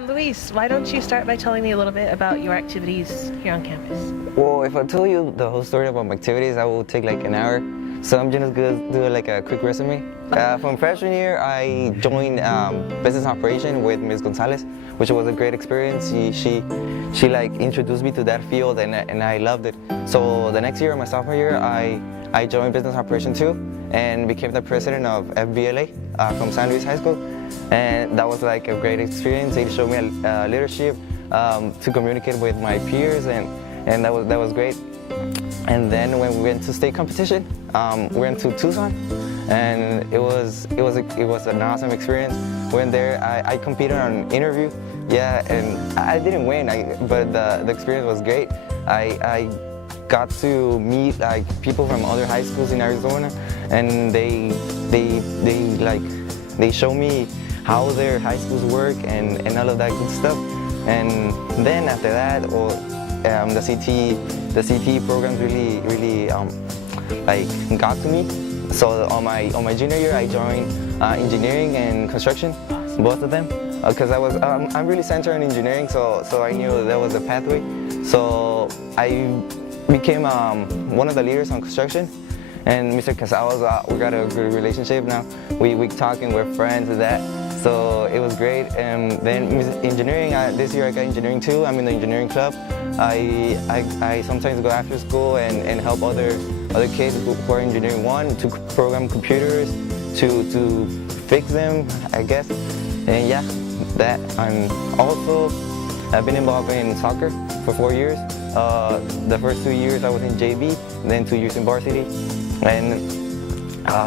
Luis, why don't you start by telling me a little bit about your activities here on campus? Well, if I told you the whole story about my activities, I will take like an hour. So I'm just gonna do like a quick resume. From freshman year, I joined business operation with Ms. Gonzalez, which was a great experience. She like introduced me to that field, and I loved it. So the next year, my sophomore year, I joined business operation too, and became the president of FBLA from San Luis High School. And that was like a great experience. It showed me leadership to communicate with my peers, and that was great. And then when we went to state competition, we went to Tucson, and it was an awesome experience. Went there, I competed on an interview, yeah, and I didn't win, but the experience was great. I got to meet like people from other high schools in Arizona, and they show me how their high schools work and all of that good stuff. And then after that, well, the CT programs really like got to me. So on my junior year, I joined engineering and construction, both of them, because I'm really centered in engineering, so I knew there was a pathway. So I became one of the leaders on construction. And Mr. Cassandra, we got a good relationship now. We talk and we're friends with that. So it was great. And then engineering, this year I got engineering too. I'm in the engineering club. I sometimes go after school and help other kids who are engineering one to program computers, to fix them, I guess. And yeah, that. And also, I've been involved in soccer for 4 years. The first 2 years I was in JV, then 2 years in varsity. And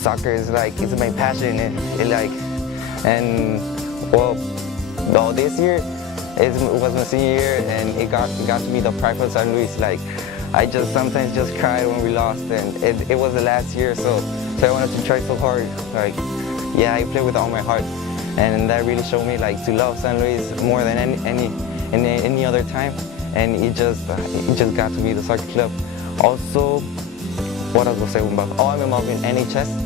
soccer is like, it's my passion. Well, this year was my senior year, and it got to me the pride for San Luis. Like, I sometimes just cried when we lost, and it was the last year, so I wanted to try so hard. Like, yeah, I played with all my heart, and that really showed me like to love San Luis more than any other time, and it just got to be the soccer club. Also, what else was I about? Oh, I'm involved in NHS.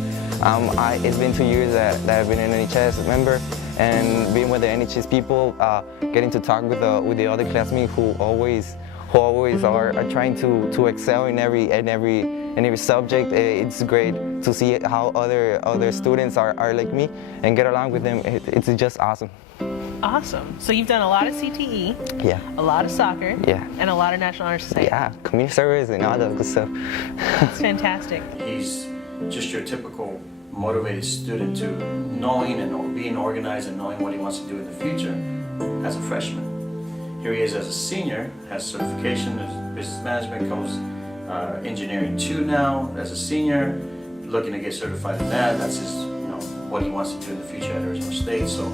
It's been 2 years that I've been an NHS member, and being with the NHS people, getting to talk with the other classmates who always are trying to excel in every subject. It's great to see how other students are like me and get along with them. It's just awesome. Awesome. So you've done a lot of CTE, yeah, a lot of soccer, yeah, and a lot of National Honor Society. Yeah, community service and all that good stuff. It's fantastic. He's just your typical motivated student to knowing and being organized and knowing what he wants to do in the future as a freshman. Here he is as a senior, has certification as business management, comes engineering 2 now as a senior, looking to get certified in that. That's his, what he wants to do in the future at Arizona State. So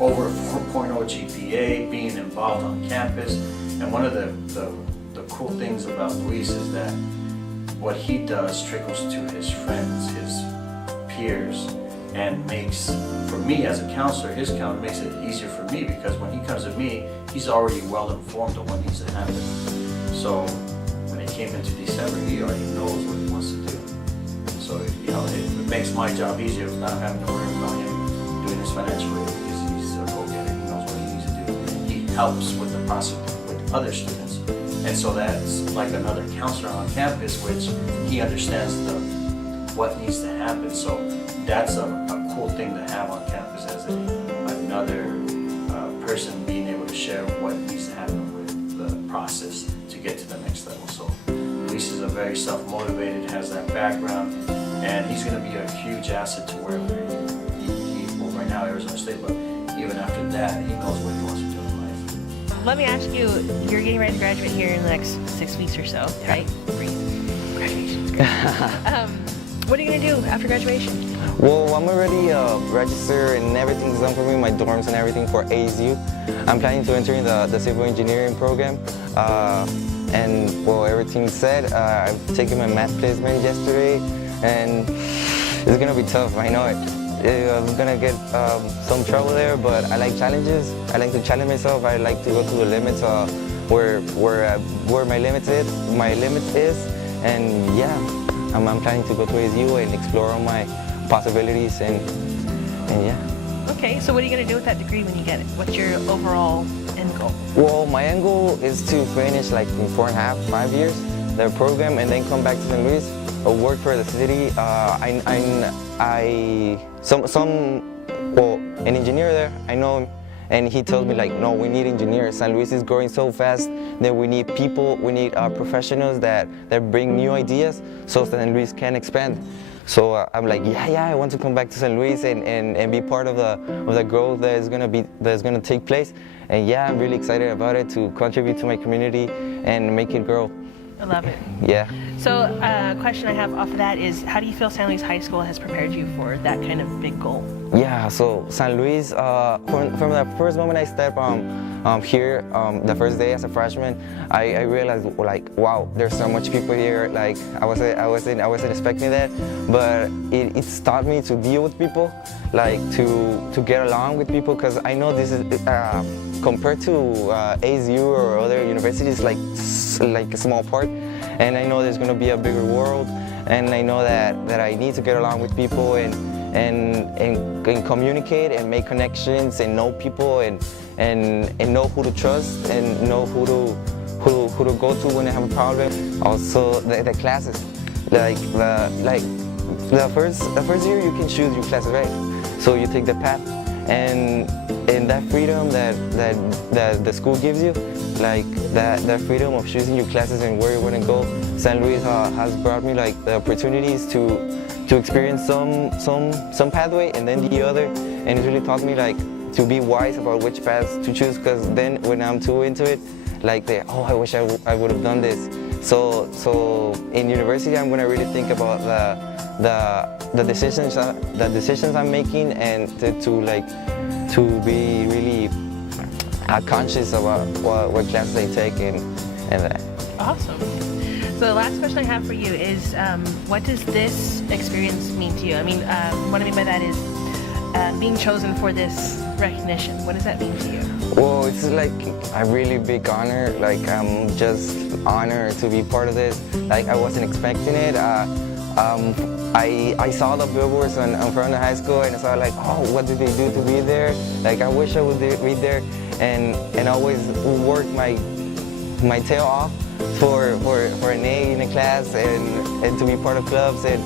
over a 4.0 GPA, being involved on campus, and one of the cool things about Luis is that what he does trickles to his friends, his peers, and makes, for me as a counselor, his counselor makes it easier for me, because when he comes to me, he's already well informed of what needs to happen. So when he came into December, he already knows what he wants to do. So it makes my job easier of not having to worry about him doing his financial aid, because he's a go-getter. He knows what he needs to do. He helps with the process with other students. And so that's like another counselor on campus, which he understands what needs to happen. So that's a cool thing to have on campus, as another person being able to share what needs to happen with the process to get to the next level. So Luis is a very self-motivated, has that background, and he's going to be a huge asset to wherever well, right now Arizona State, but even after that, he knows what he wants to do in life. Let me ask you, you're getting ready to graduate here in the next 6 weeks or so, right? Graduation's great. What are you going to do after graduation? Well, I'm already registered and everything's done for me, my dorms and everything for ASU. I'm planning to enter in the civil engineering program. And well, everything's set. I've taken my math placement yesterday, and it's gonna be tough, I know it. I'm gonna get some trouble there, but I like challenges. I like to challenge myself. I like to go to the limits where my limit is, and yeah, I'm planning to go to ASU and explore all my possibilities, and yeah. Okay. Okay, so what are you going to do with that degree when you get it? What's your overall end goal? Well, my end goal is to finish like in 4.5, 5 years the program and then come back to St. Louis or work for the city. An engineer there, I know him, and he told me like, no, we need engineers. St. Louis is growing so fast that we need people, we need professionals that bring new ideas so St. Louis can expand. So I'm like, yeah, I want to come back to St. Louis and be part of the growth that's gonna take place. And yeah, I'm really excited about it to contribute to my community and make it grow. I love it. Yeah. So a question I have off of that is, how do you feel St. Louis High School has prepared you for that kind of big goal? Yeah, so St. Louis, from the first moment I stepped here, the first day as a freshman, I realized like, wow, there's so much people here. Like I wasn't expecting that, but it's taught me to deal with people, like to get along with people, because I know this is compared to ASU or other universities, like a small part, and I know there's gonna be a bigger world, and I know that I need to get along with people and communicate and make connections and know people and know who to trust and know who to go to when they have a problem. Also the classes, like the first year you can choose your classes, right? So you take the path and that freedom that the school gives you, like that freedom of choosing your classes and where you want to go. St. Louis has brought me like the opportunities to experience some pathway and then the other, and it's really taught me like to be wise about which paths to choose, because then when I'm too into it, like I wish I would have done this. So in university I'm gonna really think about the decisions I'm making, and to be really conscious about what classes I take and that. Awesome. So the last question I have for you is, what does this experience mean to you? I mean, what I mean by that is being chosen for this recognition. What does that mean to you? Well, it's like a really big honor. Like I'm just honored to be part of this. Like I wasn't expecting it. I saw the billboards in front of the high school, and I saw like, oh, what did they do to be there? Like I wish I would be there, and I always work my tail off for an A in a class and to be part of clubs, and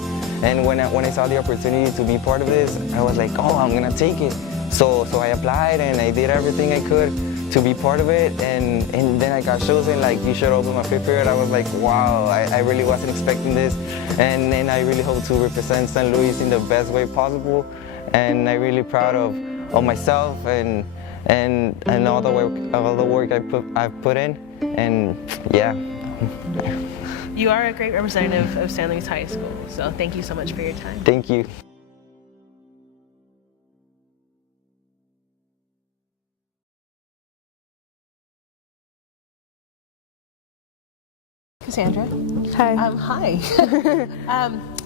when I saw the opportunity to be part of this, I was like, oh, I'm gonna take it. So I applied and I did everything I could to be part of it, and then I got chosen. Like you showed up in my fifth period, I was like, wow, I really wasn't expecting this, and I really hope to represent St. Louis in the best way possible, and I'm really proud of myself and all the work I've put in, and yeah. You are a great representative of St. Louis High School, so thank you so much for your time. Thank you. Cassandra. Hi. Hi.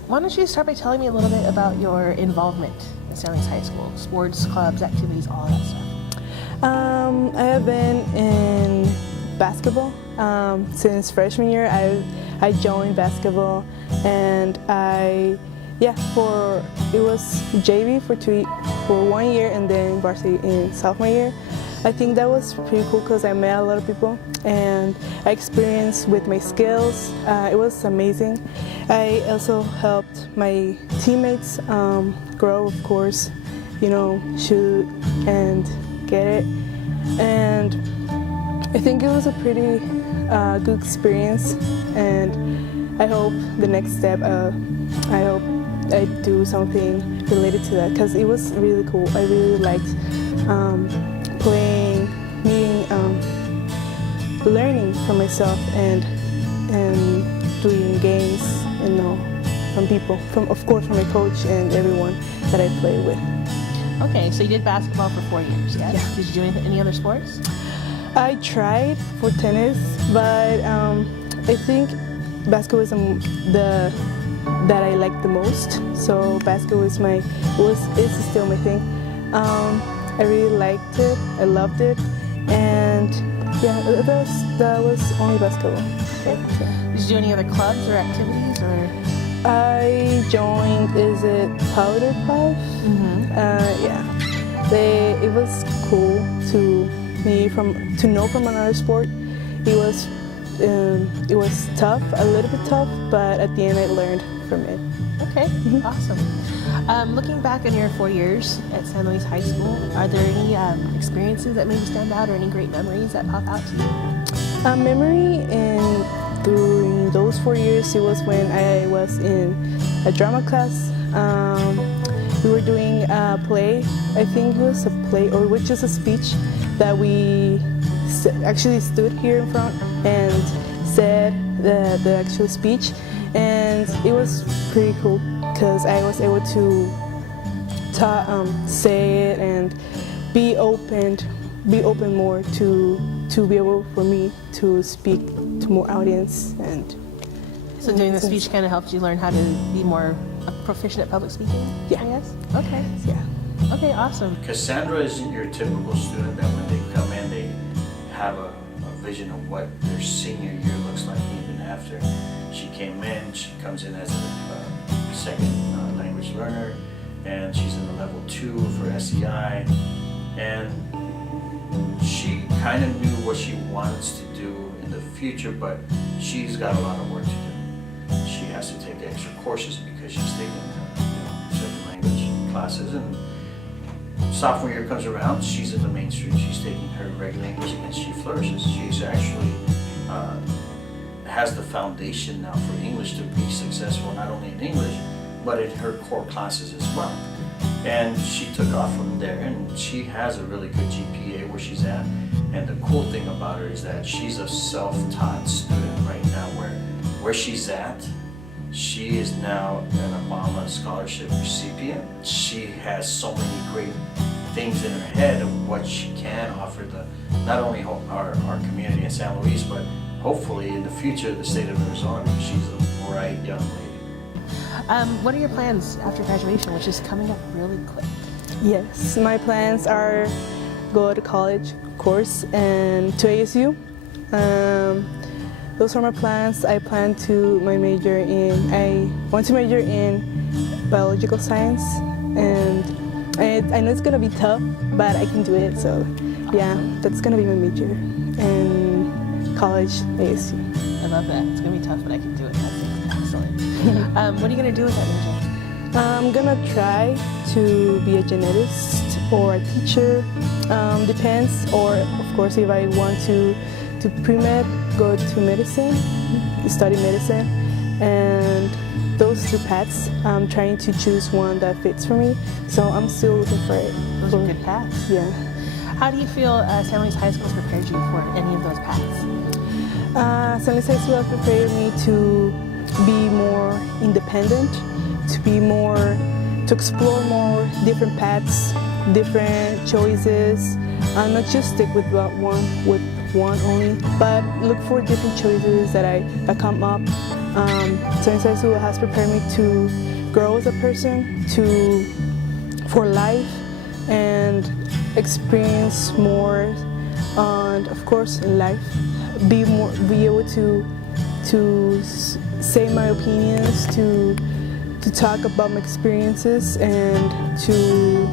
Why don't you start by telling me a little bit about your involvement in St. Louis High School, sports, clubs, activities, all that stuff. I have been in basketball since freshman year. I joined basketball, and it was JV for 1 year, and then varsity in sophomore year. I think that was pretty cool because I met a lot of people and I experienced with my skills. It was amazing. I also helped my teammates grow, of course, shoot and get it. And I think it was a pretty good experience, and I hope the next step, I hope I do something related to that, because it was really cool. I really liked playing, meeting, learning from myself, and doing games, from people, of course from my coach and everyone that I play with. Okay, so you did basketball for 4 years, yes? Yeah. Did you do any other sports? I tried for tennis, but I think basketball is that I like the most. So basketball is it's still my thing. I really liked it. I loved it, and yeah, that was only basketball. Did you do any other clubs or activities, or? I joined. Is it Powder Puff? Mm-hmm. Yeah. It was cool to know from another sport. It was tough, a little bit tough, but at the end I learned from it. Okay, awesome. Looking back on your 4 years at San Luis High School, are there any experiences that maybe stand out or any great memories that pop out to you? A memory during those 4 years, it was when I was in a drama class. We were doing a play. I think it was a play, or which is a speech that we actually stood here in front and said the actual speech. And it was pretty cool because I was able to say it and be open more to be able for me to speak to more audience. And so doing the speech kind of helped you learn how to be more proficient at public speaking? Yeah. I guess? Okay. Yeah. Okay, awesome. Cassandra isn't your typical student that when they come in, they have a vision of what their senior year looks like even after she came in. She comes in as a second language learner, and she's in the level 2 for SEI, and she kind of knew what she wants to do in the future, but she's got a lot of work to do. She has to take extra courses because she's taking second language classes, and sophomore year comes around, she's in the mainstream, she's taking her regular English, and she flourishes. She's actually has the foundation now for English to be successful, not only in English, but in her core classes as well. And she took off from there, and she has a really good GPA where she's at. And the cool thing about her is that she's a self-taught student right now, where she's at. She is now an Obama scholarship recipient. She has so many great things in her head of what she can offer not only our community in San Luis, but hopefully in the future the state of Arizona, because she's a bright young lady. What are your plans after graduation, which is coming up really quick? Yes, my plans are go to college, of course, and to ASU. Those are my plans. I want to major in biological science, and I know it's gonna be tough, but I can do it. So yeah, that's gonna be my major in college, ASU. I love that. It's going to be tough, but I can do it. That's excellent. What are you going to do with that major? I'm gonna try to be a geneticist or a teacher. Depends. Or of course, if I want to pre-med, go to medicine, study medicine, and those two paths. I'm trying to choose one that fits for me. So I'm still looking for it. Those are good paths. Yeah. How do you feel San Luis High School has prepared you for any of those paths? San Luis High School has prepared me to be more independent, to explore more different paths, different choices, not just stick with one only, but look for different choices that come up. San Luis High School has prepared me to grow as a person, for life, and experience more, and of course in life, be able to say my opinions, to talk about my experiences, and to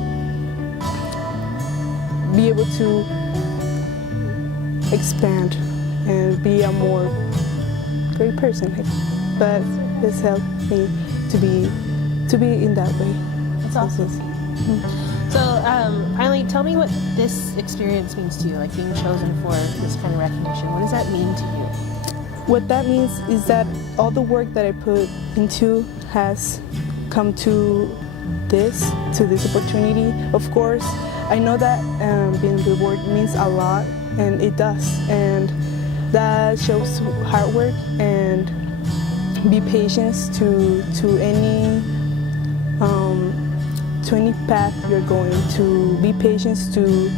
be able to expand and be a more great person. But this helped me to be in that way. That's awesome. So finally, tell me what this experience means to you, like being chosen for this kind of recognition. What does that mean to you? What that means is that all the work that I put into has come to this opportunity. Of course, I know that being Billboard means a lot, and it does, and that shows hard work and be patient to any path you're going. To be patient to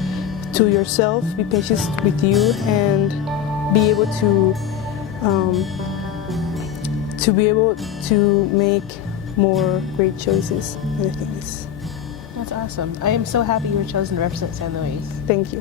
yourself, be patient with you, and be able to make more great choices. And I think that's awesome. I am so happy you were chosen to represent San Luis. Thank you.